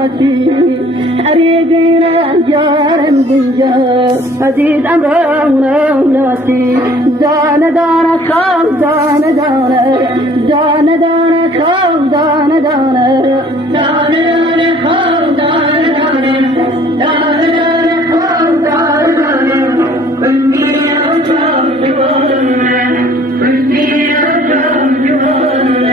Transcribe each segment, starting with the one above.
ناسي أريدنا جارم بنجا عزيز أمرنا ناسي دانا دانا خاف دانا دانا دانا دانا خاف دانا دانا دانا دانا خاف دانا دانا دانا دانا خاف دانا دانا قلبي أجاب جوانا قلبي أجاب جوانا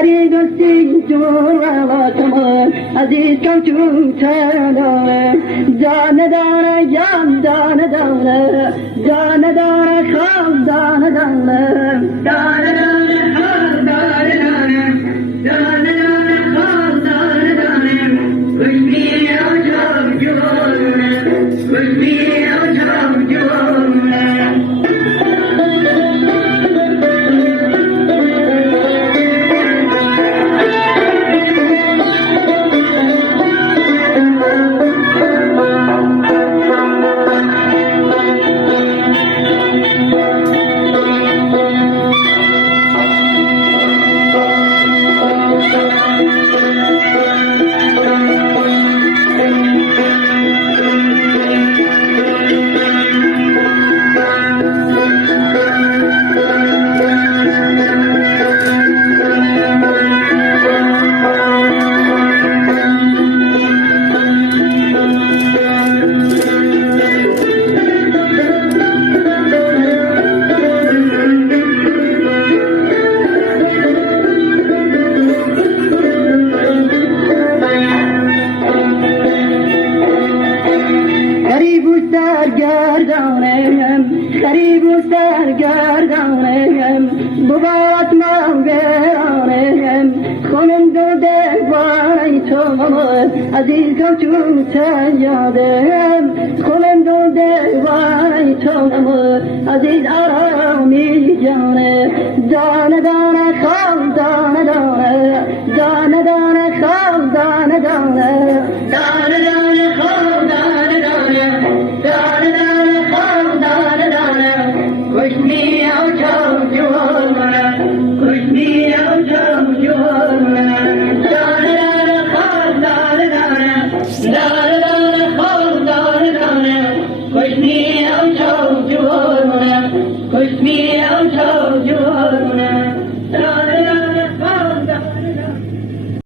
أريد السجود ولا تمر أزيد كوتو تنور دانا دانا جام دانا دانا دانا دانا خاف دانا دانا دانا دانا خاف دانا دانا دانا دانا خاف دانا دانا قلبي أجاب جوانا قلبي أجاب جوانا قريب سرگردانم بباد مانگرانم خونم دو دلباری تو عزیز کم تو تیادم خونم دو دلباری تو عزیز آرامی جانه دانه دانه خواب دانه دانه